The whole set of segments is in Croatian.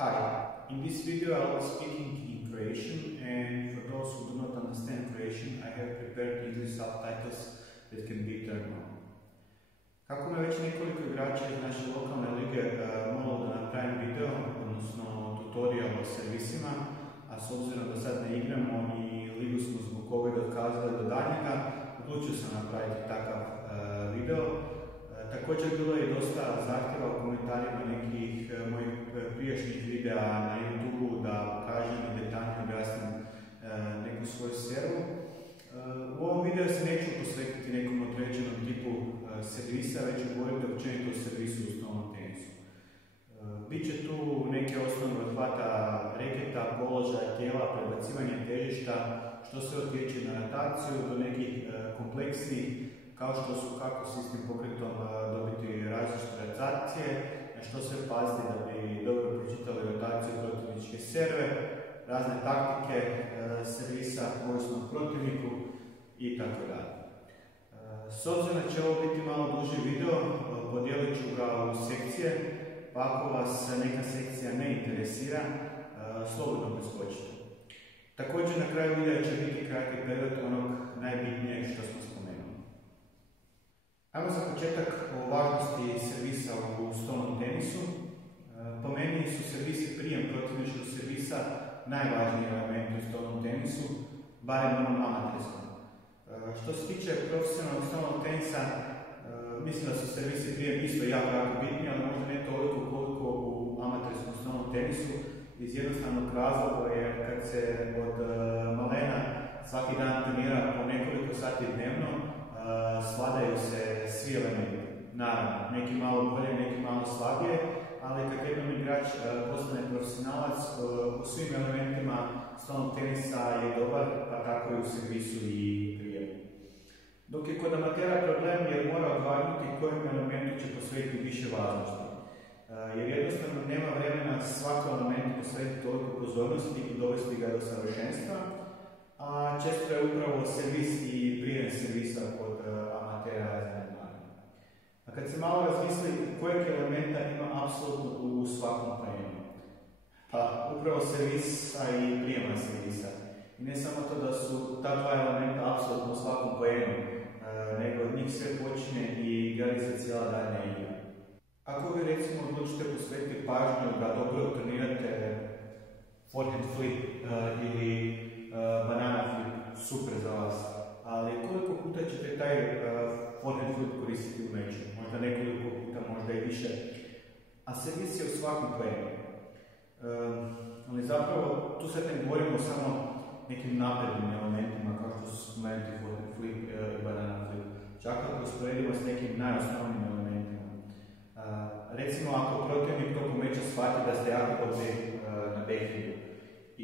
Hi, in this video I will be speaking in Croatian, and for those who do not understand Croatian, I have prepared English subtitles that can be turned on. Kako me već nekoliko igrača iz naše lokalne lige molilo da napravim video, odnosno tutorial o servisima, a s obzirom da sad ne igramo i ligu smo zbog COVID otkazali do daljnjega, odlučio sam napraviti takav video. Također bilo je dosta zahtjeva u komentarima nekih mojih prijašnjih videa na YouTube da kažem i detaljno objasnim neku svoju servu. U ovom videu se neću posvetiti nekom određenom tipu servisa, već ću govoriti općenito o servisu u osnovnom tenisu. Biće tu neke osnovne od hvata reketa, položaja tijela, prebacivanja težišta, što se utječe na rotaciju, do nekih kompleksnih kao što su kako sistem pokretom dobiti različite rotacije, na što se paziti da bi dobro pročitali rotaciju protivničke serve, razne taktike servisa ovisno o protivniku itd. S obzirom da će ovo biti malo duži video, podijelit ću ga u sekcije, pa ako vas neka sekcija ne interesira, slobodno preskočite. Također na kraju videa će biti kratki pregled onog najbitnijeg što smo spomenuli. Ajmo za početak o važnosti servisa u stolnom tenisu. Po meni su servisi prijem protivničkog servisa najvažniji element u stolnom tenisu, barem onom amaterskom. Što se tiče profesionalnog stolnog tenisa, mislim da su servisi prijem isto jako bitni, ali možda ne toliko koliko u amaterskom stolnom tenisu, iz jednostavnog razloga jer kad se od malena svaki dan trenira po nekoliko sati dnevno, svladaju se svi elementi. Naravno, neki malo bolje, neki malo slabije, ali kad jedan igrač postane profesionalac, u svim elementima stolnog tenisa je dobar, pa tako i u servisu i prijemu. Dok je kod amatera problem jer mora odvagnuti kojem elementu će posvetiti više važnosti. Jer jednostavno nema vremena svakom elementu posvetiti toliko pozornosti i dovesti ga do savršenstva, a često je upravo servis i prijem servisa kod amatera zanemareno. A kad se malo razmisli kojeg elementa ima apsolutno u svakom prijemu, pa upravo servisa i prijema servisa. I ne samo to da su ta dva elementa apsolutno u svakom prijemu, nego od njih sve počne i gradi se cijela daljnja igra. Ako vi recimo odlučite posvetiti pažnju da dobro trenirate forehand flip ili banana flip, super za vas, ali koliko puta ćete taj forehand flip koristiti u meču? Možda nekoliko puta, možda i više. A servis je u svakom prijemu. Ali zapravo tu se ne govorimo samo nekim naprednim elementima kao što su spomenuti forehand flip i banana flip. Čak ako usporedimo s nekim najosnovnim elementima. Recimo ako protivnik tokom meča shvati da ste jako dobri na backhandu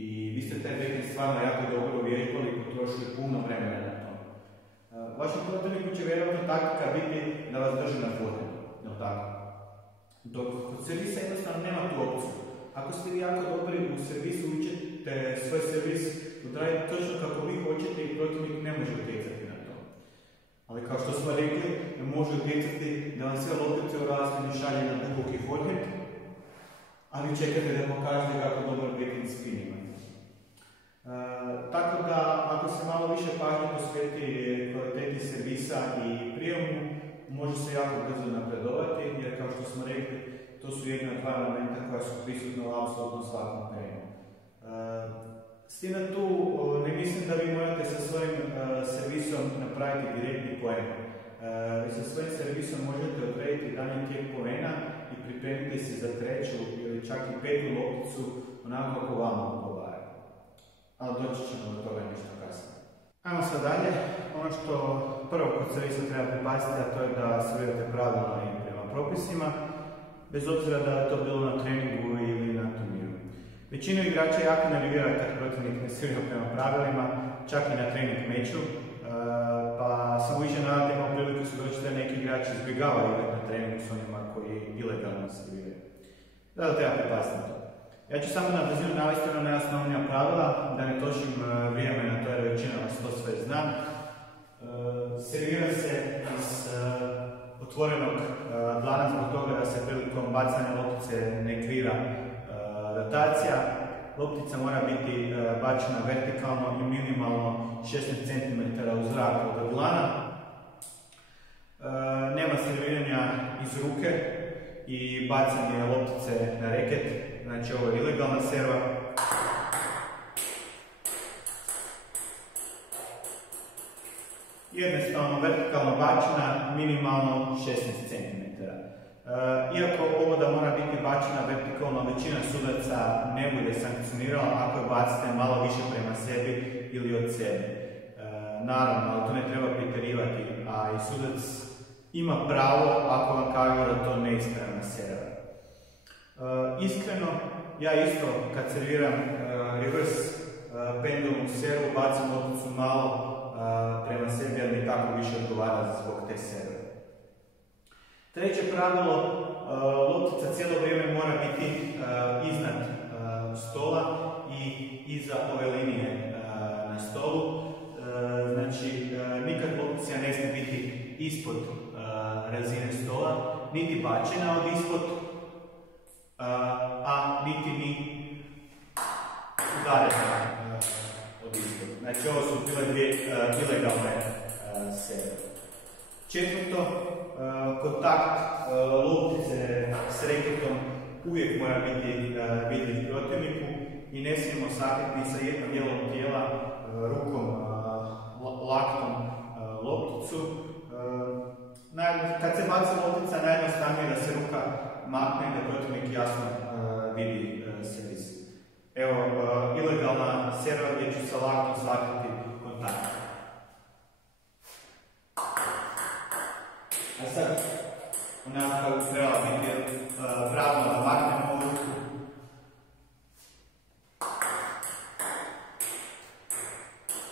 i vi ste taj backhand stvarno jako dobro uvježbali i potrošili puno vremena na to. Vašem protivniku će vjerojatno taktika biti da vas drži na forehandu, jel' tako? Dok kod servisa jednostavno nema tu opciju. Ako ste vi jako dobri u servisu, učite svoj servis odraditi točno kako vi hoćete i protivnik ne može utjecati na to. Ali kao što smo rekli, može utjecati da vam sve loptice u razmjeni šalje na duboki forehand, a vi čekate da pokažete kako dobar backhand spin ima. Tako da, ako se malo više pažnje posveti kvaliteti servisa i prijemu, može se jako brzo napredovati, jer kao što smo rekli, to su jedna od dva elementa koja su prisutna u apsolutno svakom prijemu. S tim da tu ne mislim da vi morate sa svojim servisom napraviti direktni poen. Vi sa svojim servisom možete odrediti daljnji tijek poena i pripremiti se za treću ili čak i petu lopticu onako kako vama odgovara. Ali doći ćemo do toga nešto kasnije. Ajmo sad dalje. Ono što prvo kod servisa treba pripaziti, a to je da servirate pravilno i prema propisima, bez obzira da je to bilo na treningu ili na turniru. Većinu igrača jako nervira kad protivnik ne servira prema pravilima, čak i na trening meču, pa sam više nadam da imao priliku svjedočiti da neki igrači izbjegavaju igrati na treningu s onima koji ilegalno serviraju. Da treba pripaziti na to. Ja ću samo na brzinu navesti ono najosnovnija pravila, da ne točim vrijeme na to jer većina vas to sve zna. Servira se iz otvorenog dlana zbog toga da se prilikom bacanja loptice ne kvira rotacija. Loptica mora biti bačena vertikalno i minimalno 16 cm u zraku od dlana. Nema serviranja iz ruke i bacanje loptice na reket, znači ovo je ilegalna serva. Jednostavno vertikalno bačena, minimalno 16 cm. Iako pogoda mora biti bačena vertikalno, većina sudaca ne bude sankcionirala ako je bacite malo više prema sebi ili od sebe. Naravno, ali to ne treba pretjerivati, a i sudac ima pravo ako vam kaže da to neispravna serva. Iskreno, ja isto kad serviram reverse pendulum servu, bacim lopticu malo prema sebi, ali mi tako više odgovara zbog te serve. Treće pravilo, loptica cijelo vrijeme mora biti iznad stola i iza ove linije na stolu. Znači, nikad loptica ne smije biti ispod razine stola, niti bačena od ispod, a niti ni udarena od ispod. Znači, ovo su bile dvije ilegalne serve. Četvrto, kontakt loptice s reketom uvijek mora biti vidljiv protivniku i ne smijemo sakriti sa jednom dijelom tijela, rukom, laktom lopticu. Kad se baci loptica, najjednostavnije je da se ruka makne i da protivnik jasno vidi servis. Evo, ilegalna serva gdje ću sa laktom sakriti kontakt. A sad, onako treba biti pravno da maknemo ovu ruku.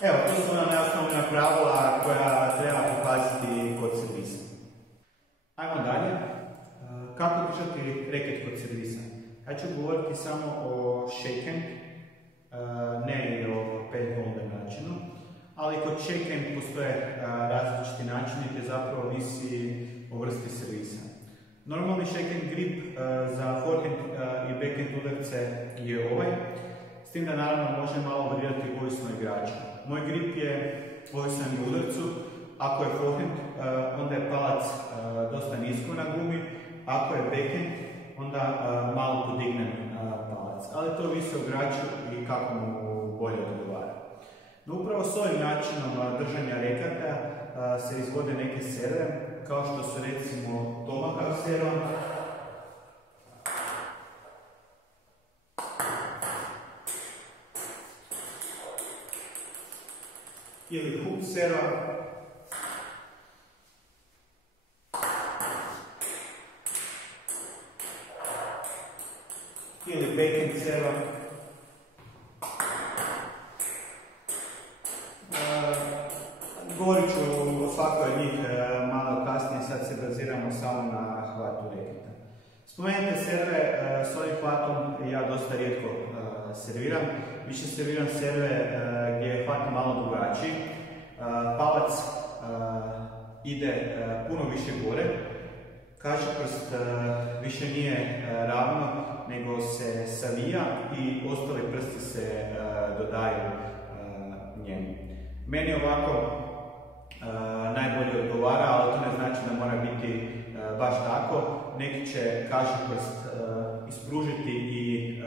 Evo, to su ona najosnovnija pravila koja treba popaziti kod servisa. Ajmo dalje. Kako držati reket kod servisa? Ja ću govoriti samo o shake hand, ne i o pendulum načinu. Ali kod shake hand postoje različiti načini gdje zapravo visi o vrsti servisa. Normalni shake hand grip za forehand i backhand udarce je ovaj, s tim da naravno može malo varirati ovisno igrača. Moj grip je ovisan i udarcu, ako je forehand onda je palac dosta nisko na gumi, ako je backhand onda malo podignem palac. Ali to visi o igraču i kako mu bolje odgovara. No upravo s ovim načinom držanja rekata se izvode neke serve, kao što su recimo tomahawk serva, ili hook serva, ili backhand serva. Govorit ću o svakoj od njih malo kasnije, sad se baziramo samo na hvatu reketa. Spomenite serve, s ovim hvatom ja dosta rijetko serviram. Više serviram serve gdje je hvat malo drugačiji. Palac ide puno više gore, kažiprst više nije ravno, nego se savija i ostali prsti se dodaju njemu. Meni ovako najbolje odgovara, ali to ne znači da mora biti baš tako. Neki će kažiprst ispružiti i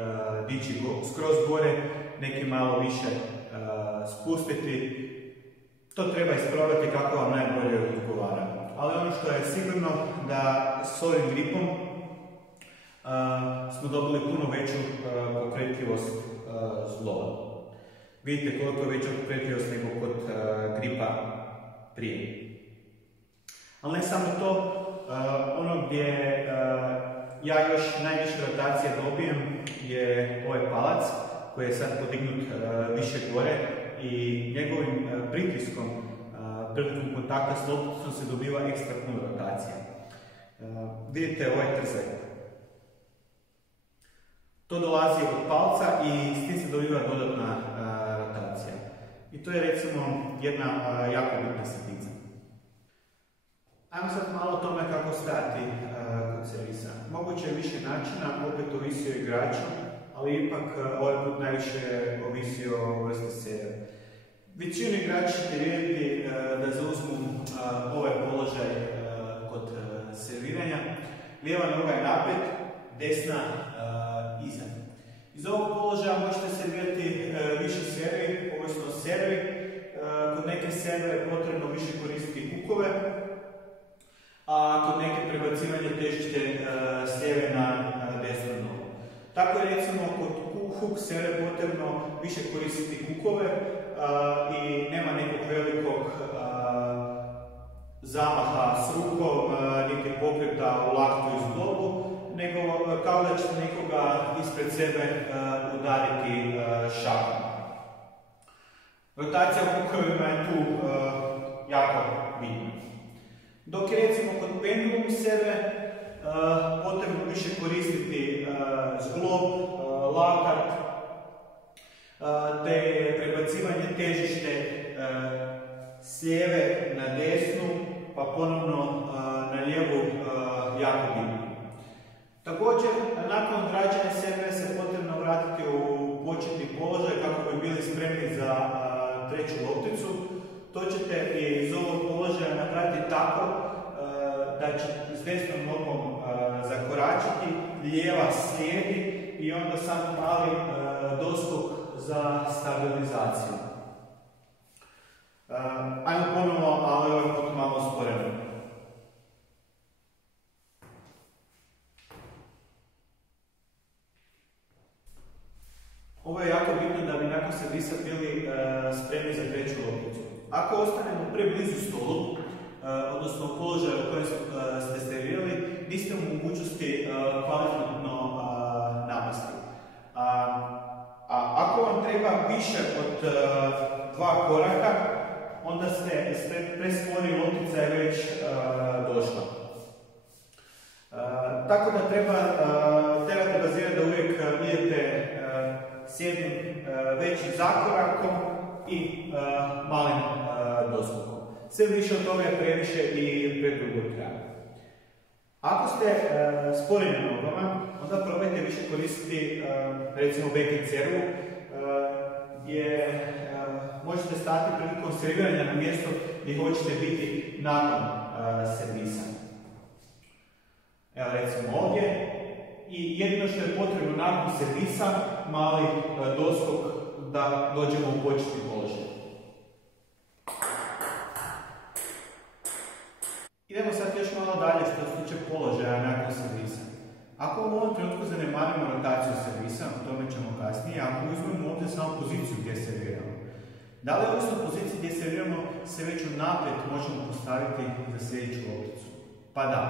dići skroz gore, neki malo više spustiti. To treba isprobati kako vam najbolje odgovara. Ali ono što je sigurno da s ovim gripom smo dobili puno veću pokretljivost zglova. Vidite koliko je veća pokretljivost nego kod gripa prije. Ali ne samo to, ono gdje ja još najviše rotacije dobijem je ovaj palac koji je sad podignut više gore i njegovim pritiskom prilikom kontakta s lopticom se dobiva ekstra puno rotacija. Vidite ovaj trzaj. To dolazi od palca i s tim se dobiva dodatna rotacija. I to je recimo jedna jako bitna sitnica. Ajmo sad malo o tome kako stajati kod servisa. Moguće je više načina, opet ovisi o igraču, ali ipak ovaj put najviše ovisi o vrsti serve. Većinu igrača ćete vidjeti da zauzmu ovaj položaj kod serviranja. Lijeva noga je naprijed, desna iza. Iz ovog položaja možete servirati više servi, ovisno o servi. Kod neke serve je potrebno više koristiti hukove, a kod neke prebacivanje težište s lijeve na desnu nogu. Tako je recimo kod hook serve potrebno više koristiti hukove i nema nekog velikog zamaha s rukom, niti pokreta u laktu i zglobu, nego kao da ćete nekoga ispred sebe udariti šakom. Rotacija hukovima je tu jako bitna. Dok je recimo kod pendulum serve potrebno više koristiti zglob, lakat, te prebacivanje težište s lijeve na desnu, pa ponovno na lijevu jako bitno. Također, nakon odrađene serve se potrebno vratiti u početni položaj kako bi bili spremni za treću lopticu. To ćete iz ovog položaja napraviti tako da ćete s desnom nogom zakoračiti, lijeva slijedi i onda sam mali doskok za stabilizaciju. Ajmo ponovo, ali ovaj put malo usporeno. Ovo je jako bitno da bi nakon servisa bili spremni za treću lopticu. Ako ostanemo preblizu stolu, odnosno u položaju u kojem ste servirali, niste u mogućnosti kvalitetno napasti. A ako vam treba više od 2 koraka, onda ste prespori, loptica je već došla. Tako da trebate bazirati da uvijek idete s jednim većim zakorakom i malim doskokom. Sve više od toga je previše i predugo traje. Ako ste spori na nogama, onda probajte više koristiti recimo backhand servu, gdje možete stati prilikom serviranja na mjesto gdje hoćete biti nakon servisa. Evo recimo ovdje. I jedino što je potrebno nakon servisa, mali doskok da dođemo u početni položaj. Idemo sad još malo dalje što se tiče položaja nakon servisa. Ako u ovom trenutku zanemarimo rotaciju servisa, o tome ćemo kasnije, ako uzmemo ovdje samo poziciju gdje serviramo. Da li ovisno poziciji gdje serviramo se već unaprijed možemo postaviti za sljedeću lopticu? Pa da.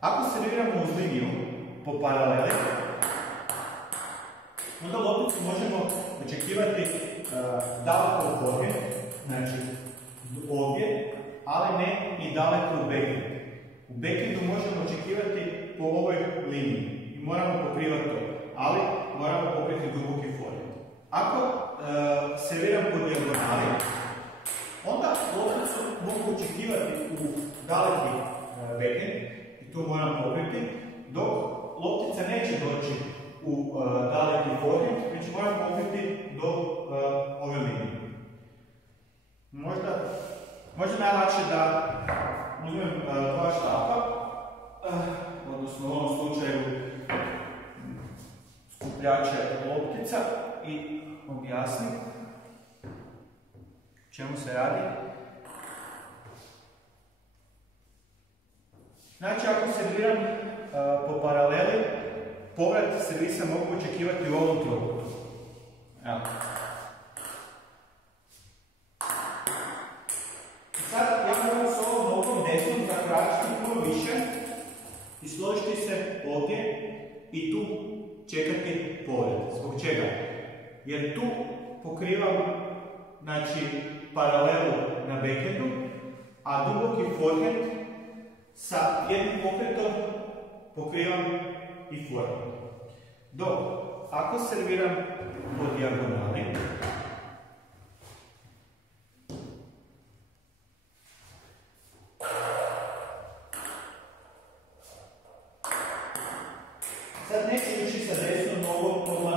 Ako serviramo uz liniju po paraleli, onda lopticu možemo očekivati daleko u forehand, znači ovdje, ali ne i daleko u backhand. U backhandu možemo očekivati po ovoj liniji i moramo pokrivati to, ali moramo pokriti duboki forehand. Ako serviram po dijagonali, onda lopticu mogu očekivati u daleki backhand i to moram pokriti, dok loptica neće doći u daleki forehand, već moram pokriti do ove linije. Možda najlakše da uzmem 2 štapa, odnosno u ovom slučaju skupljače loptica i objasnim čemu se radi. Znači, ako serviram po paraleli, povrat servisa mogu očekivati u ovom trokutu. Evo. Sad ja moram s ovom nogom desnom zakoračiti puno više i složiti se ovdje i tu čekati povrat. Zbog čega? Jer tu pokrivam, znači, paralelu na backhandu, a duboki forehand sa jednim pokretom pokrivam i forehand. Dok, ako serviram po dijagonali, sad neću ići sa desnom nogom po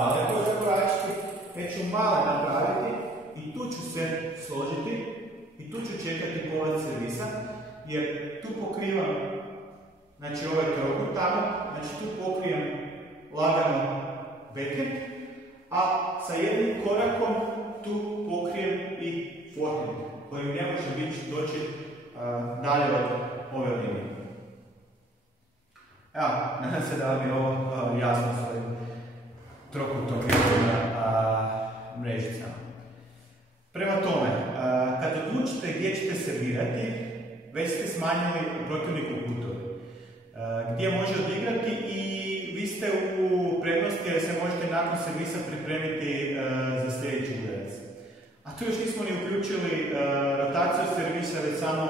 daleko zakoračiti, već ću male napraviti i tu ću se složiti i tu ću čekati povrat servisa, jer tu pokrivam, znači ovaj trokut tamo, znači tu pokrivam lagano backhand, a sa jednim korakom tu pokrijem i forehand, koji ne može doći dalje od ove linije. Evo, nadam se da vam je ovo jasno s ovim trokutom mrežicama. Prema tome, kad odlučite gdje ćete servirati, već ste smanjili protivniku kutove, gdje može odigrati i vi ste u prednosti jer se možete nakon servisa pripremiti za sljedeći udarac. A tu još nismo ni uključili rotaciju servisa, već samo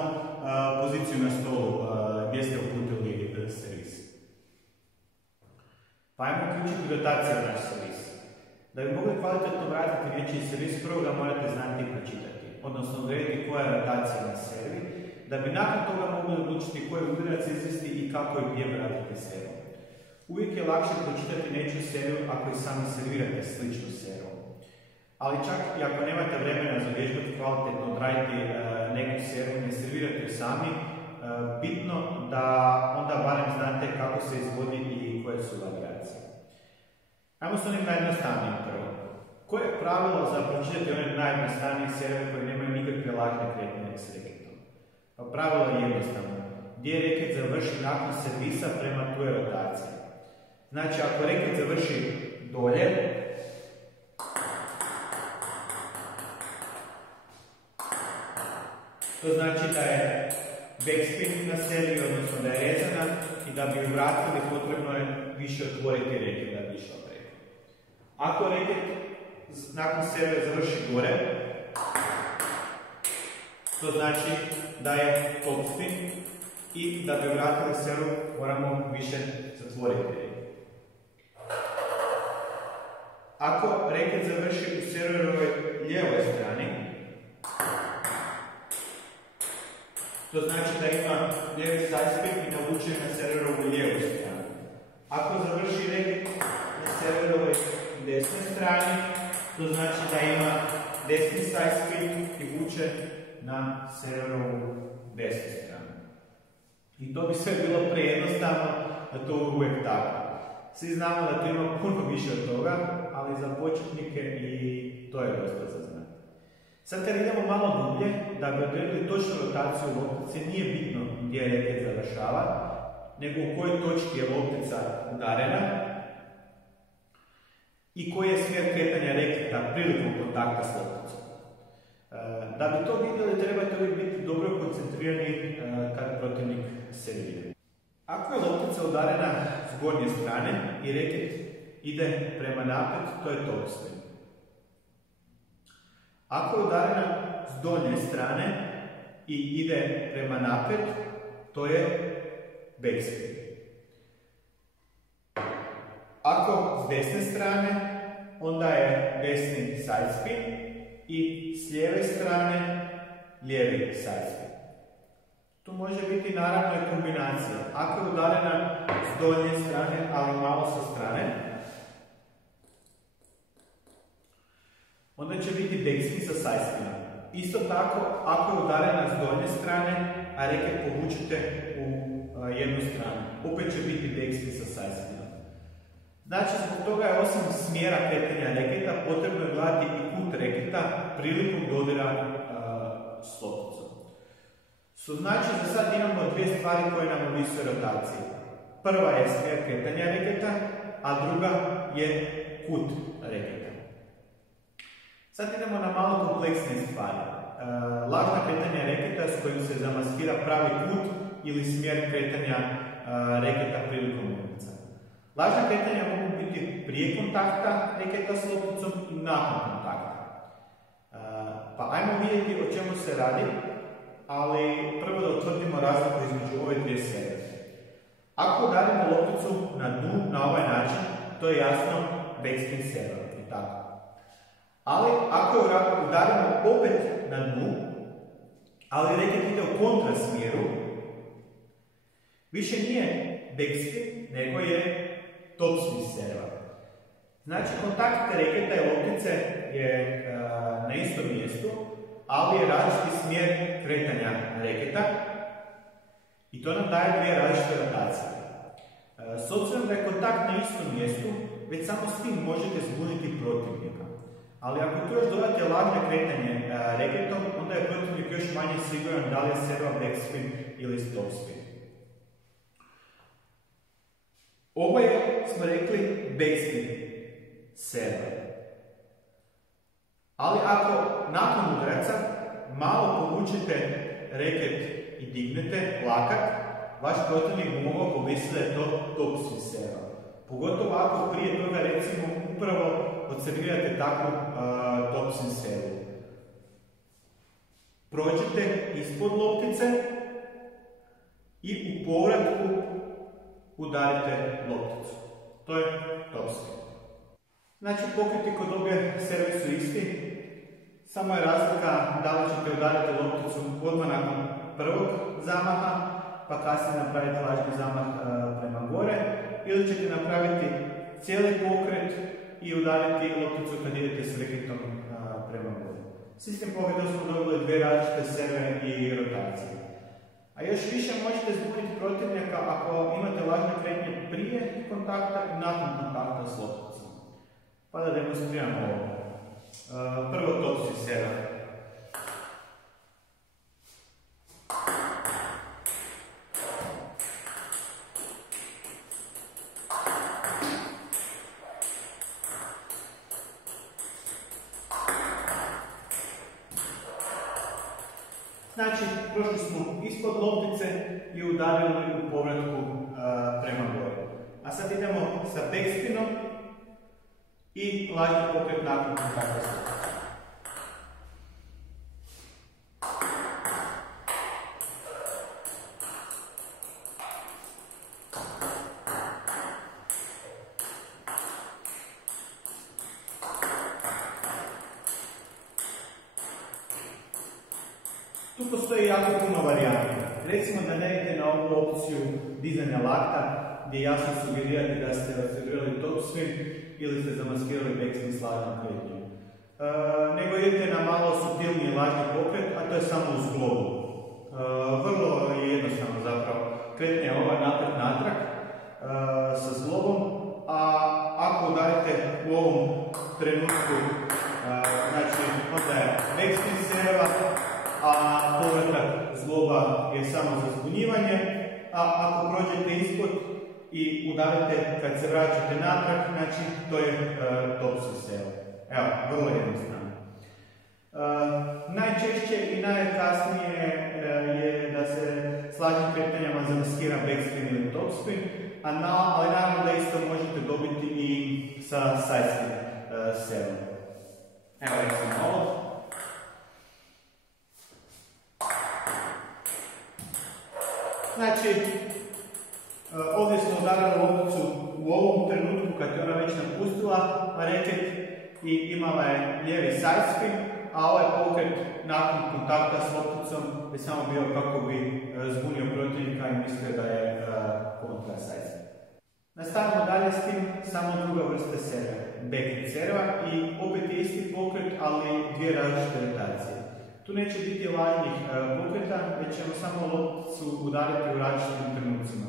poziciju na stolu gdje ste uputili servis. Pa ajmo uključiti rotaciju na naš servis. Da bi mogli kvalitetno vratiti nečiji servis, prvo ga morate znati i pročitati, odnosno odrediti koja je rotacija na servi, da bi nakon toga mogli odlučiti koji udarac izvesti i kako i gdje vratiti servu. Uvijek je lakše pročitati nečiju seriju ako i sami servirate sličnu seriju. Ali čak i ako nemate vremena za vježbati kvalitetno odraditi neku seriju, ne servirate sami, bitno da onda barem znate kako se izvodi i koje su varijacije. Ajmo s onim najjednostavnijim prvo. Koje je pravilo za pročitati one najjednostavnije serije koje nemaju nikakve lažne kretnje s reketom? Pa pravilo je jednostavno. Gdje reket završi nakon servisa prema tuje rotacije. Znači, ako reket završi dolje, to znači da je backspin na seriji, odnosno da je rezana i da bi ju vratili potrebno je više otvoriti reket da bi išao preko. Ako reket nakon serije završi gore, to znači da je topspin i da bi vratili seriju moramo više zatvoriti reket. Ako reket završi u serverovoj lijevoj strani, to znači da ima lijevi sidespin i navučen na serverovu lijevu stranu. Ako završi reket na serverovoj desnoj strani, to znači da ima desni sidespin i vuče na serverovu desnu stranu. I to bi sve bilo prejednostavno da to uvijek tako. Svi znamo da to ima puno više od toga, ali za početnike i to je dosta za znati. Sad kad idemo malo dublje, da bi odredili točnu rotaciju loptice, nije bitno gdje reket završava, nego u kojoj točki je loptica udarena i koji je smjer kretanja reketa prilikom kontakta s lopticom. Da bi to vidjeli, trebate uvijek biti dobro koncentrirani kad protivnik servira. Ako je loptica udarena s gornje strane i reket ide prema naprijed, to je topspin. Ako je udarena s donje strane i ide prema naprijed, to je backspin. Ako s desne strane, onda je desni sidespin i s lijeve strane lijevi sidespin. Tu može biti naravno i kombinacija. Ako je udarena s donje strane, ali malo sa strane, onda će biti backspin sa sidespinom. Isto tako, ako je udarena s donje strane, a reket povučete u jednu stranu, opet će biti backspin sa sidespinom. Znači, zbog toga je osim smjera kretanja reketa, potrebno je gledati i kut reketa prilikom dodira s lopticom. Što znači da sad imamo dvije stvari koje nam ovise rotacije. Prva je smjer kretanja reketa, a druga je kut reketa. Sad idemo na malo kompleksnije stvari. Lažna kretanja reketa s kojim se zamaskira pravi kut ili smjer kretanja reketa prilikom udarca. Lažna kretanja mogu biti prije kontakta reketa s lopticom i nakon kontakta. Pa ajmo vidjeti o čemu se radi, ali prvo da utvrdimo razliku između ove dvije serije. Ako udarimo lopticu na dnu na ovaj način, to je jasno backspin server, i tako. Ali ako je udarimo opet na dnu, ali reket ide u kontrasmjeru, više nije backspin, nego je topspin server. Znači, kontakt reketa i loptice je na istom mjestu, ali je različiti smjer kretanja reketa i to nam daje dvije različite rotacije. S obzirom da je kontakt na istom mjestu, već samo s tim možete zbuniti protivnika. Ali ako tu još dodate lažno kretanje reketom, onda je protivnik još manje siguran da li je serva backspin ili topspin. Ovo je, smo rekli, backspin serva. Ali ako nakon udaraca malo povučete reket i dignete lakat, vaš protivnik bi mogao pomisliti da je to topspin serva. Pogotovo ako prije toga, recimo, upravo odservirate takvu topspin servu. Prođete ispod loptice i u povratku udarite lopticu. To je topspin. Znači, pokreti kod obje serve su isti, samo je razlika da li ćete udariti lopticu odmah nakon prvog zamaha, pa kasnije napraviti lažni zamah prema gore, ili ćete napraviti cijeli pokret i udariti lopticu kad idete s reketom prema gore. S istim pogledom smo dobili dvije različite serve i rotacije. A još više možete zbuniti protivnika ako imate lažne kretnje prije kontakta i nakon kontakta s lopticom. Pa da demonstriramo ovo. Prvo topspin serva. Znači, prošli smo ispod loptice i udarili u povratku prema gore. A sad idemo sa backspinom i lažni pokret nakon kontakta s lopticom. Tu postoji jako puno varijanta. Recimo da ne idete na ovu opciju dizanja lakta, gdje jasno sugerirate da ste odservirali topspin ili ste zamaskirali backspin s lažnom kretnjom. Nego idete na malo subtilniji lažni pokret, a to je samo uz globu. Vrlo je jednostavno zapravo. Kretnja je ova naprijed-natrag sa zglobom, a ako udarite u ovom trenutku, znači onda je backspin serva, a povratak zgloba je samo za zbunjivanje, a ako prođete ispod i udarite kad se vraćate natrag, znači to je topspin serva. Evo, vrlo jednostavno. Najčešće i najefikasnije je da se s lažnim kretanjama zamaskira backspin ili topspin, ali naravno da isto možete dobiti i sa sidespin servom. Evo recimo ovo. Znači, ovdje smo udarali lopticu u ovom trenutku kad je ona već napustila reket i imala je lijevi sidespin, a ovaj pokret nakon kontakta s lopticom je samo bio kako bi zbunio protivnika i mislio da je kontra sidespin. Nastavimo dalje s tim, samo druga vrsta serva, backhand serva i opet je isti pokret, ali dvije različite rotacije. Tu neće biti lažnih pokreta, već ćemo samo lopticu udariti u različitim trenucima,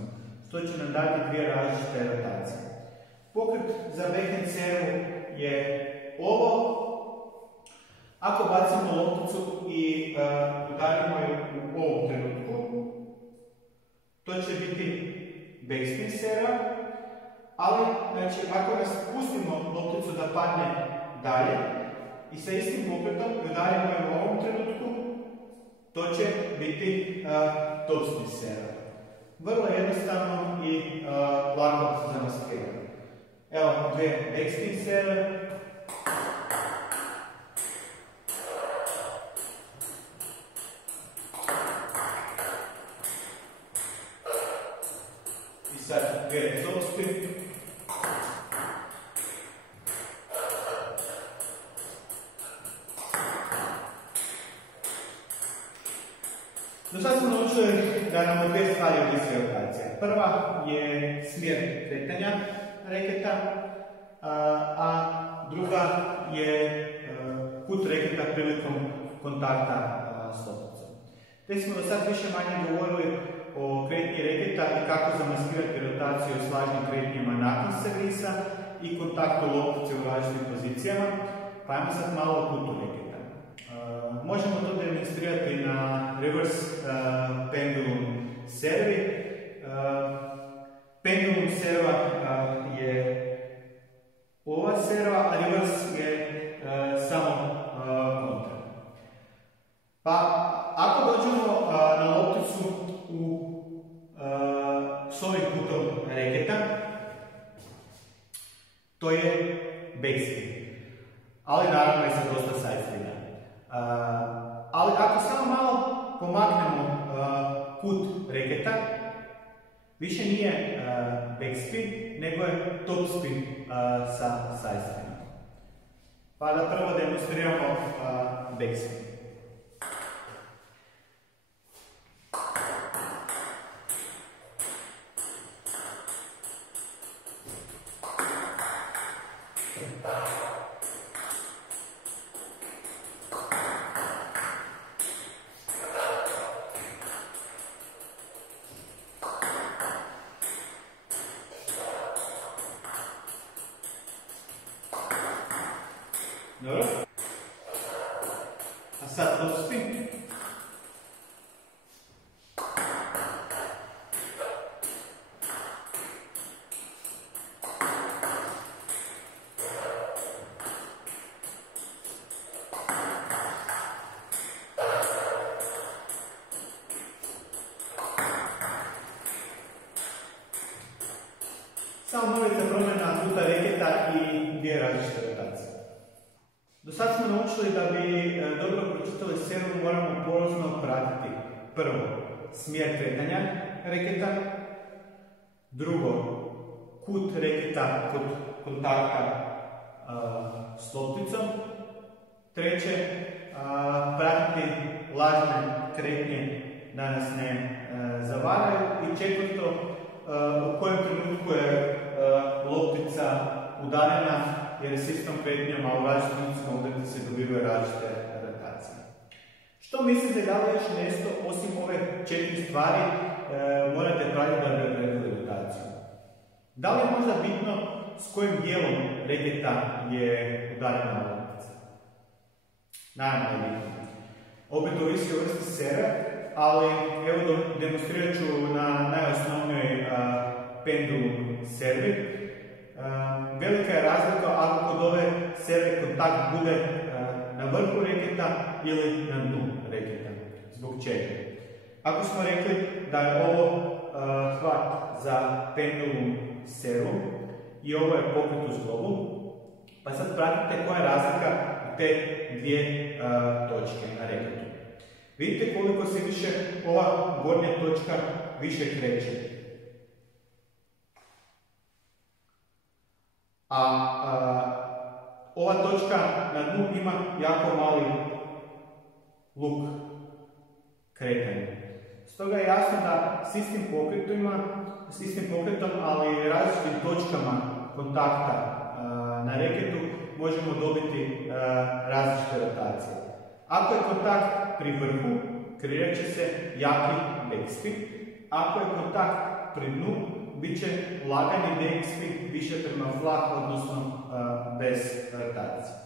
što će nam dati dvije različite rotacije. Pokret za backhand servu je ovo. Ako bacimo lopticu i udarimo ju u ovom trenutku, to će biti backspin serva, ali znači, ako nas pustimo lopticu da padne dalje, i sa istim pokretom udarimo je u ovom trenutku, to će biti topspin serva. Vrlo jednostavno i lako za maskiranje. Evo dvije backspin serve. I sad dvije topspin. Do sad smo naučili da nam od dvije stvari ovisi rotacija. Prva je smjer kretanja reketa, a kontakta s lopticom. Te smo do sad više manje govorili o kretnji reketa i kako zamaskirati rotaciju s lažnim kretnjama nakon servisa i kontaktu loptice u različitim pozicijama, pa ajmo sad malo o kutu reketa. Možemo to demonstrirati na reverse pendulum servi. Pendulum serva je ova serva, a reverse je samo kontra. Pa ako dođemo na lopticu s ovim kutom reketa, to je backspin, ali naravno je sa dosta side spina. Ali ako samo malo pomaknemo kut reketa, više nije backspin, nego je topspin sa side spinom. Pa da prvo demonstriramo backspin. Dobro. A sad topspin. Samo možete promjena kuta reketa i dvije različite rotacije. Do sad smo naučili da bi dobro pročitali servu moramo porozno pratiti prvo smjer kretanja reketa, drugo kut reketa kod kontakta s lopticom, treće pratiti lažne kretnje da nas ne zavaraju i četvrto u kojem trenutku je loptica udarena, jer s istom kretnjama u različitim trenutcima udarnice se dobivaju različite rotacije. Što mislite da li još nešto osim ove 4 stvari morate pratiti da bi odredili rotaciju? Da li je možda bitno s kojim dijelom reketa je udarena loptica? Naravno je bitno. Opet ovisi o vrsti serve, ali evo demonstrirat ću na najosnovnijoj pendulum servi. Velika je razlika ako kod ove serve kontakt bude na vrhu reketa ili na dnu reketa. Zbog čega? Ako smo rekli da je ovo hvat za pendulum servu i ovo je pokret uz globu, pa sad pratite koja je razlika u te dvije točke na reketu. Vidite koliko se više ova gornja točka više kreće. A ova točka na dnu ima jako mali luk kretanja. Stoga je jasno da s istim pokretom, ali različitim točkama kontakta na reketu možemo dobiti različite rotacije. Ako je kontakt pri vrhu, kreirat će se jaki backspin. Ako je kontakt pri dnu, bit će lagani backspin više prema flah, odnosno bez rotacije.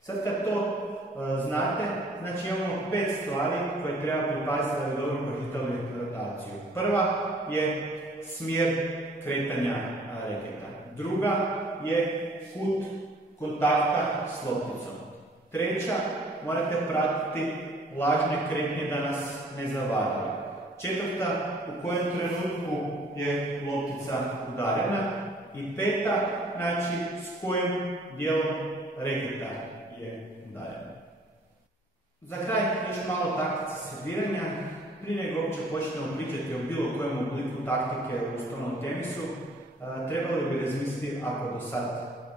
Sad kad to znate, znači imamo 5 stvari koje treba pripaziti da bi dobro pročitali rotaciju. Prva je smjer kretanja reketa. Druga je kut kontakta s lopticom. Treća, morate pratiti lažne kretnje da nas ne zavaraju. Četvrta, u kojem trenutku je loptica udarena. I peta, znači s kojim dijelom reketa je udarena. Za kraj još malo taktike serviranja. Prije nego uopće počnemo pričati o bilo kojem obliku taktike u stolnom tenisu, trebali bi razmisliti ako do sad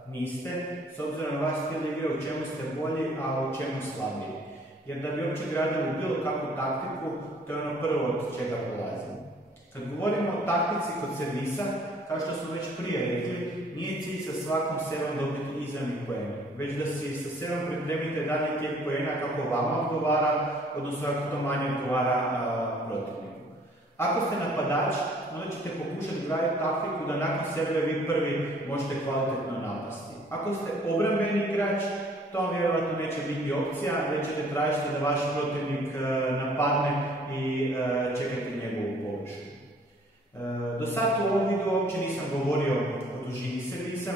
niste, s obzirom na vaš stil igre u čemu ste bolji, a u čemu slabiji. Jer da bi uopće gradili bilo kakvu taktiku, to je ono prvo od čega polazimo. Kad govorimo o taktici kod servisa, kao što smo već prije rekli, nije cilj sa svakom servom dobiti izravni poeni, već da si sa servom pripremite dalje tijek poena kako vama odgovara, odnosno ako to manje odgovara protivniku. Ako ste napadač, onda ćete pokušati graditi taktiku da nakon sebe vi prvi možete kvalitetno napasti. Ako ste obrambeni igrač, to vam vjerojatno neće biti opcija, već ćete tražiti da vaš protivnik napadne i čekati njegovu pogrešku. Do sad u ovom videu uopće nisam govorio o dužini servisa,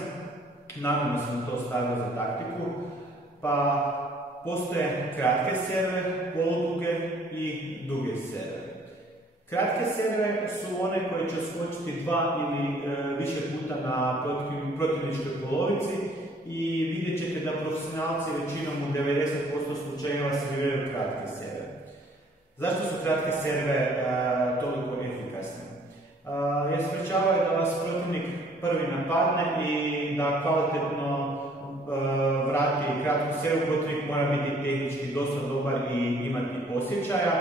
namjerno sam to stavio za taktiku, pa postoje kratke serve, poluduge i duge serve. Kratke serve su one koje će skočiti 2 ili više puta na protivničkoj polovici i vidjet ćete da profesionalci većinom u 90% slučajeva serviraju kratke serve. Zašto su kratke serve toliko efikasne? Jer sprečavaju da vas protivnik prvi napadne i da kvalitetno vrati kratku servu. Protivnik mora biti tehnički dosta dobar i imati osjećaja.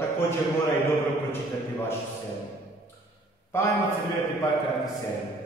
Također mora i dobro pročitati vašu servu. Pa ajmo servirati par kratkih servi.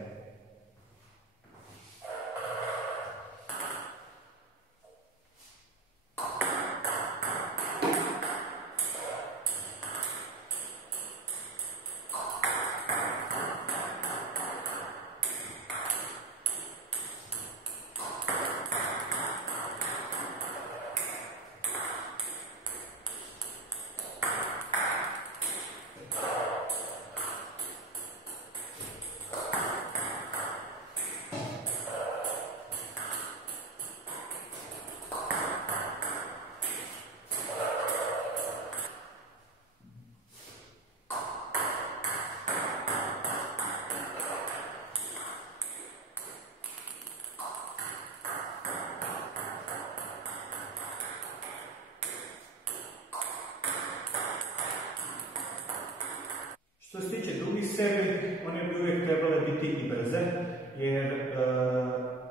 Što se tiče drugih servi, one bi uvijek trebale biti i brze, jer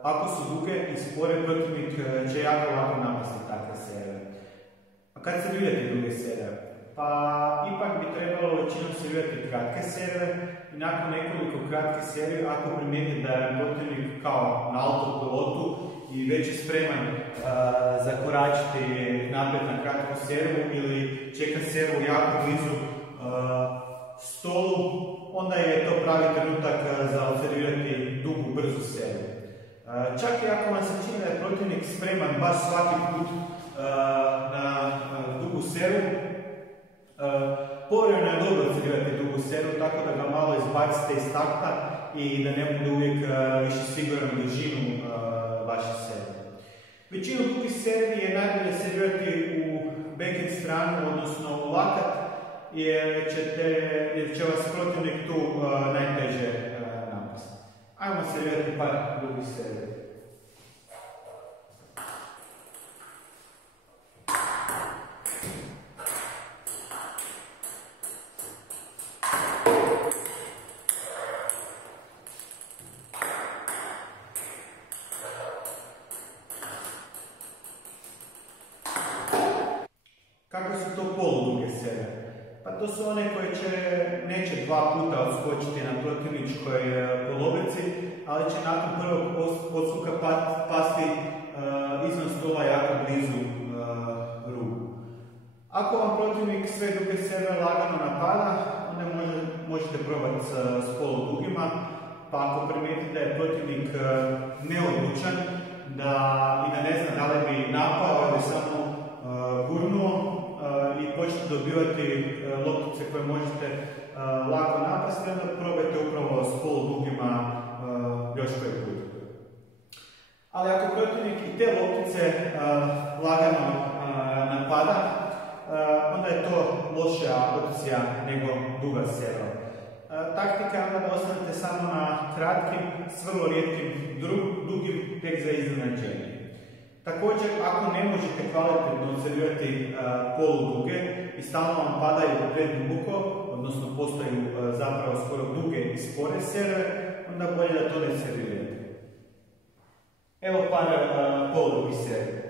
ako su duge i spore, protivnik će jako lako napasti takve serve. A kad servirate druge serve? Pa ipak bi trebalo većinom servirati kratke serve i nakon nekoliko kratkih servi, ako primijetite da je protivnik kao na autopilotu i već je spreman zakoračiti naprijed na kratku servu ili čeka servu jako blizu stolu, onda je to pravi trenutak za servirati dugu, brzu servu. Čak i ako vam se čini da je protivnik spreman baš svaki put na dugu servu, povremeno je dobro servirati dugu servu, tako da ga malo izbacite iz takta i da ne bude uvijek više siguran u dužinu vaše serve. Većinu dugih servi je najbolje servirati u backhand stranu, odnosno u lakat, jer će vas protivnik tu najteže napasti. Ajmo servirati par drugih servi. Kako su to poluduge serve? Pa to su one koje neće 2 puta odskočiti na protivničkoj polovici, ali će nakon prvog podskoka pasti iznad stola jako blizu ruku. Ako vam protivnik sve duge serve lagano napada, onda možete probati s poludugima, pa ako primijetite da je protivnik neodlučan i da ne zna da li bi napao ili samo gurnuo, i počnete dobivati loptice koje možete lako napasti, onda probajte upravo s poludugima još koji put. Ali ako protivnik i te loptice lagano napada, onda je to lošija opcija nego duga serva. Taktika je onda da ostanete samo na kratkim, s vrlo rijetkim dugim, tek za iznenađenje. Također, ako ne možete kvalitetno servirati poluduge i stalno vam padaju preduboko, odnosno postaju zapravo skoro duge i spore serve, onda bolje da to ne servirate. Evo par poludugih serve.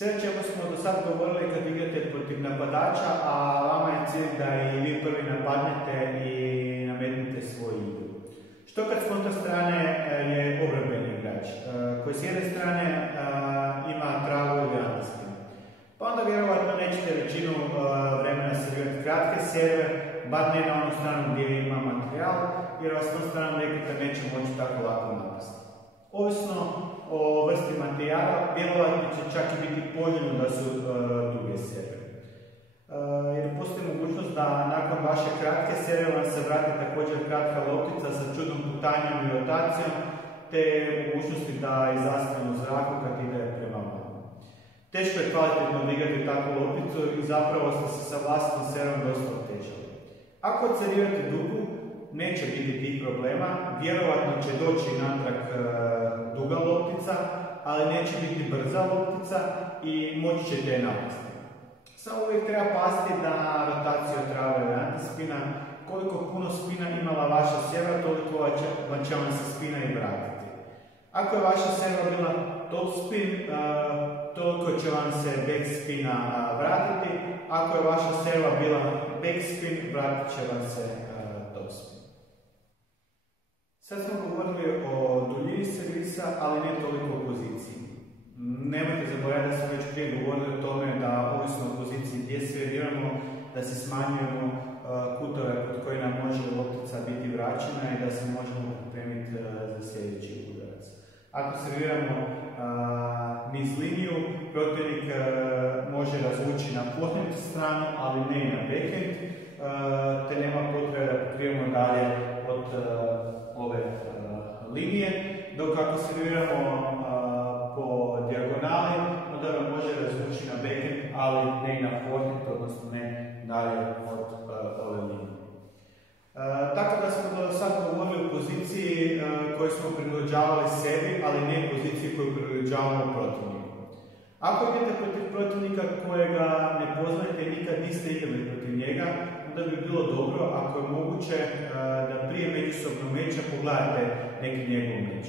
Sve o čemu smo do sad govorili kad igrate protiv napadača, a vama je cilj da i vi prvi napadnete i nametnete svoju igru. Što kad s kontra strane je obrambeni igrač, koji s jedne strane ima travu ili antispin. Pa onda vjerovatno nećete većinu vremena servirati kratke serve, bar ne na onu stranu gdje ima materijal, jer vas tom stranu nekada neće moći tako lako napasti. Ovisno o vrsti materijala, vjerovatno će čak i biti poželjno da su duge serve. Jer postoji mogućnost da nakon vaše kratke serve vam se vrati također kratka loptica sa čudnom putanjom i rotacijom, te mogućnosti da izastane u zraku kad ide prema vama. Teško je kvalitetno odigrati takvu lopticu i zapravo ste se sa vlastitom servom dosta otežali. Ako odservirate dugu, neće biti tih problema, vjerovatno će doći natrag duga loptica, ali neće biti brza loptica i moći ćete je napasti. Samo uvijek treba paziti na rotaciju trave ili antispina. Koliko puno spina imala vaša serva, toliko vam će vam se spina i vratiti. Ako je vaša serva bila top spin, toliko će vam se back spina vratiti. Ako je vaša serva bila back spin, vratit će vam se top spin. Sad smo govorili o duljini servisa, ali ne toliko o poziciji. Nemojte zaboraviti da smo već prije govorili o tome da ovisno o poziciji gdje serviramo, da se smanjujemo kutove pod koji nam može loptica biti vraćena i da se možemo pripremiti za sljedeći udarac. Ako serviramo niz liniju, protivnik može razvući na forehand stranu, ali ne i na backhand, te nema potrebe da pokrivamo dalje od ove linije, dok ako serviramo po dijagonali, onda vam može razvući na backhand, ali ne i na forehand, odnosno ne dalje od ove linije. Tako da smo do sad govorili o poziciji koju smo prilagođavali sebi, ali ne poziciji koju prilagođavamo protivniku. Ako idete protiv protivnika kojega ne poznajete i nikad niste igrali protiv njega, onda bi bilo dobro, ako je moguće, da prije međusobnog meča pogledate neki njegov meč.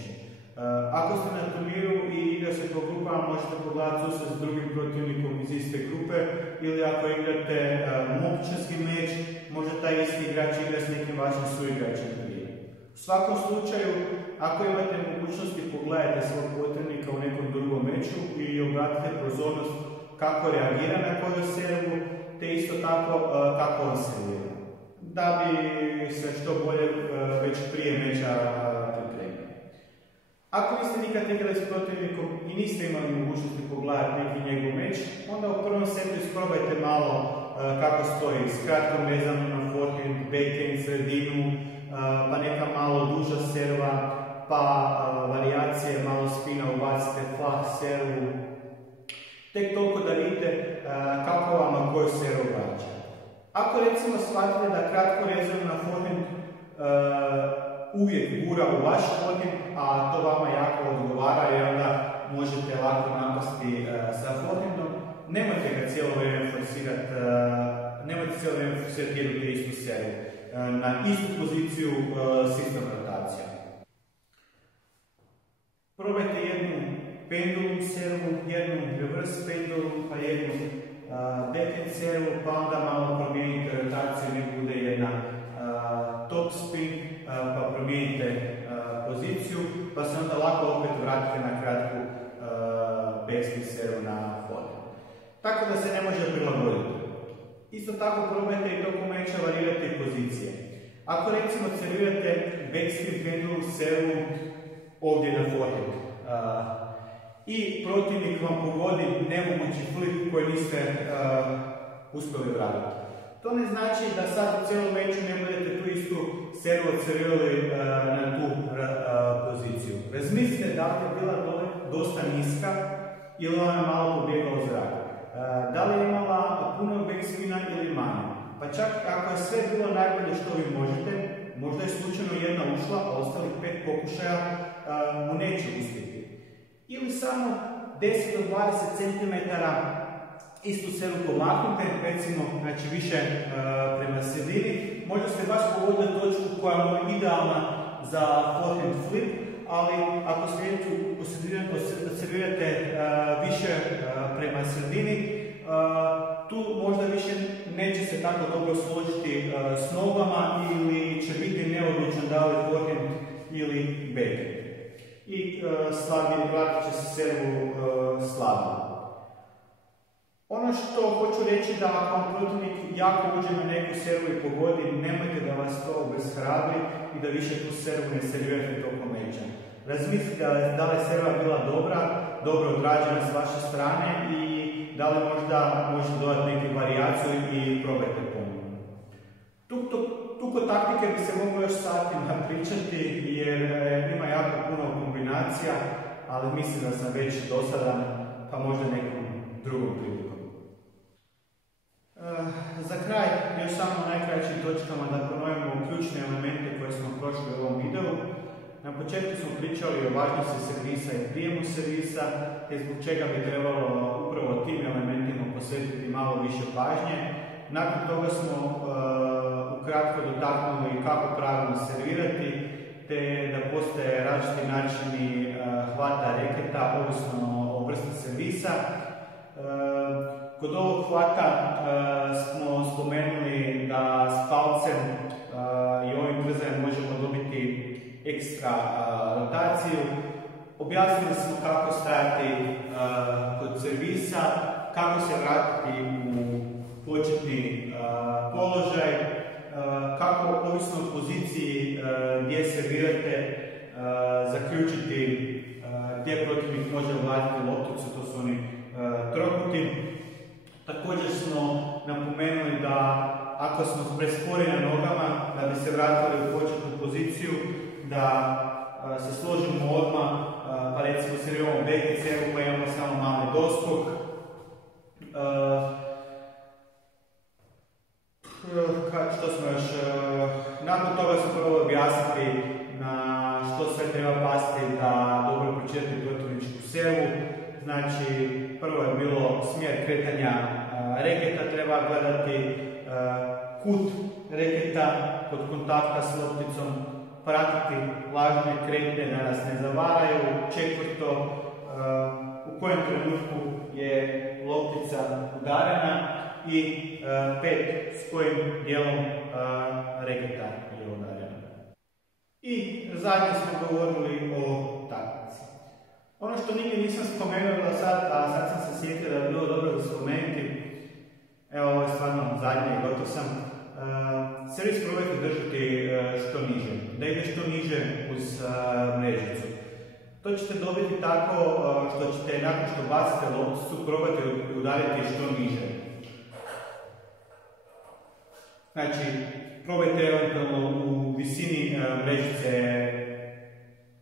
Ako ste na turniru i igra se po grupama, možete pogledati susret s drugim protivnikom iz iste grupe, ili ako igrate momčarski meč, može taj isti igrač igra s nekim vašim suigračem turniru. U svakom slučaju, ako imate mogućnosti, pogledajte svog protivnika u nekom drugom meču i obratite pozornost kako reagira na koju servu, te isto tako kako on servira, da bi se što bolje već prije meča pripremili. Ako niste nikad igrali s protivnikom i niste imali mogućnosti pogledati neki njegov meč, onda u prvom setu isprobajte malo kako stoji s kratkom vezano na forehand, backhand, sredinu, pa neka malo duža serva, pa varijacije, malo spina ubacite, flah servu. Tek toliko da vidite kako vama koju servu vraća. Ako recimo shvatite da kratko rezano na forehand uvijek gura u vaš forehand, a to vama jako odgovara jer onda možete lako napasti sa forehandom, nemojte ga cijelo vrijeme forsirati, jednu te istu servu na istu poziciju s istom rotacijom. Probajte jednu pendulum servu, jednu reverse pendulum, pa jednu backhand servu, pa onda malo promijenite rotaciju, nek bude jedna top spin, pa promijenite poziciju, pa se onda lako opet vratite na kratku backspin servu na forehand. Tako da se ne može prilagoditi. Isto tako probajte i tokom meča varirati pozicije. Ako recimo servirate backspin pendulum servu ovdje na forehand i protivnik vam pogodi nemogući flip koji niste uspjeli vratiti. To ne znači da sad u cijelom meču ne budete tu istu servu odservirali na tu poziciju. Razmislite da li je bila dosta niska ili ona je malo pobjegla u zrak. Da li je imala puno backspina ili manje. Pa čak ako je sve bilo najbolje što vi možete, možda je slučajno jedna ušla, a ostalih 5 pokušaja mu neće uspjeti. Ili samo 10 do 20 cm istu servu pomaknute, recimo znači više prema sredini, možda ste baš pogodili točku koja mu je idealna za forehand flip, ali ako servirate više prema sredini, tu možda više neće se tako dobro složiti s nogama ili će biti neodlučan da li forehand ili backhand. I vratit će se servu slabije. Ono što hoću reći da ako vam protivnik jako uđe na neku servu i pogodi, nemojte da vas to obeshrabri i da više tu servu ne servirate tokom meča. Razmislite da li je serva bila dobro odrađena s vaše strane i da li možda možete dodati neku varijaciju i probajte ponovno. Tu kod taktike bi se moglo još satima pričati jer ima jako puno kombinacija, ali mislim da sam već dosadan, pa možda nekom drugom prilikom. Za kraj, još samo u najkraćim točkama da ponovimo ključne elemente koje smo prošli u ovom videu. Na početku smo pričali o važnosti servisa i prijemu servisa, te zbog čega bi trebalo upravo tim elementima posvetiti malo više pažnje. Nakon toga smo ukratko dotaknuli kako pravilno servirati, te da postoje različiti načini hvata reketa, ovisno o vrsti servisa. Kod ovog hvata smo spomenuli da s palcem i ovim trzajem možemo dobiti ekstra rotaciju. Objasnili smo kako stajati kod servisa, kako se vratiti u početni položaj, kako ovisno o poziciji gdje servirate zaključiti gdje protivnik može vratiti lopticu, to su oni trokuti. Također smo napomenuli da ako smo prespori na nogama, da bi se vratili u početnu poziciju, da se složimo odmah, pa recimo serviramo backhand servu pa imamo samo mali doskok. Što smo još? Nakon toga smo probali objasniti na što sve treba pasti da dobro pročitati protivničku servu. Znači, prvo je bilo smjer kretanja reketa, treba gledati kut reketa kod kontakta s lopticom, pratiti lažne kretnje da nas ne zavaraju. Četvrto, u kojem trenutku je loptica udarena i pet, s kojim dijelom reketa je udarena. I zadnje smo govorili o taktici. Ono što nigdje nisam spomenuo do sad, a sad sam se sjetio da je bilo dobro da spomenuti, evo ovo je stvarno zadnje i gotov sam. Servis probajte držati što niže, da ide što niže uz mrežicu. To ćete dobiti tako što ćete nakon što bacite lopticu probati udariti što niže. Znači, probajte eventualno u visini mrežice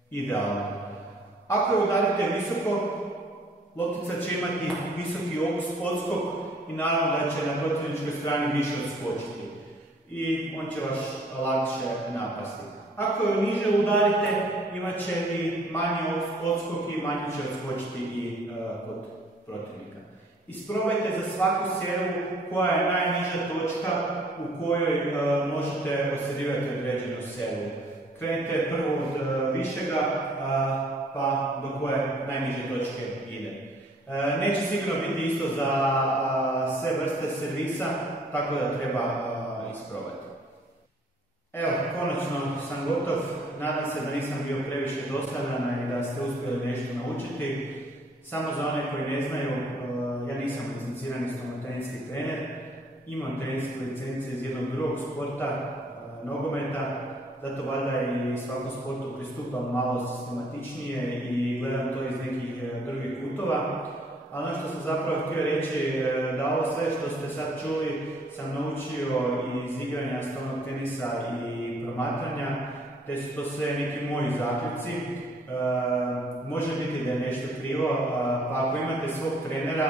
idealno. Ako je udarite visoko, loptica će imati visoki odskok i naravno da će na protivničkoj strani više odskočiti. I on će vas lakše napasti. Ako je niže udarite, imat će i manji odskok i manje će odskočiti i kod protivnika. Isprobajte za svaku servu koja je najniža točka u kojoj možete oservirati određenu servu. Krenite prvo od višega, pa do koje najniže točke ide. Neće sigurno biti isto za sve vrste servisa, tako da treba isprobati. Evo, konačno sam gotov. Nadam se da nisam bio previše dosadan i da ste uspjeli nešto naučiti. Samo za one koji ne znaju, ja nisam licencirani teniski trener. Imam teniske licencije iz jednog drugog sporta, nogometa. Zato valjda i svakom sportu pristupam malo sistematičnije i gledam to iz nekih drugih kutova. Ali ono što sam zapravo htio reći, da ovo sve što ste sad čuli sam naučio iz igranja stolnog tenisa i promatranja, te su to sve neki moji zaključci. Može biti da je nešto krivo, pa ako imate svog trenera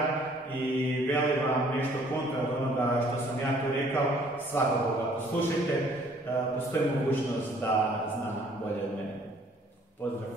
i veli vam nešto kontra od onoga što sam ja tu rekao, svakako ga poslušajte. Postoji mogućnost da zna bolje od mene. Pozdrav!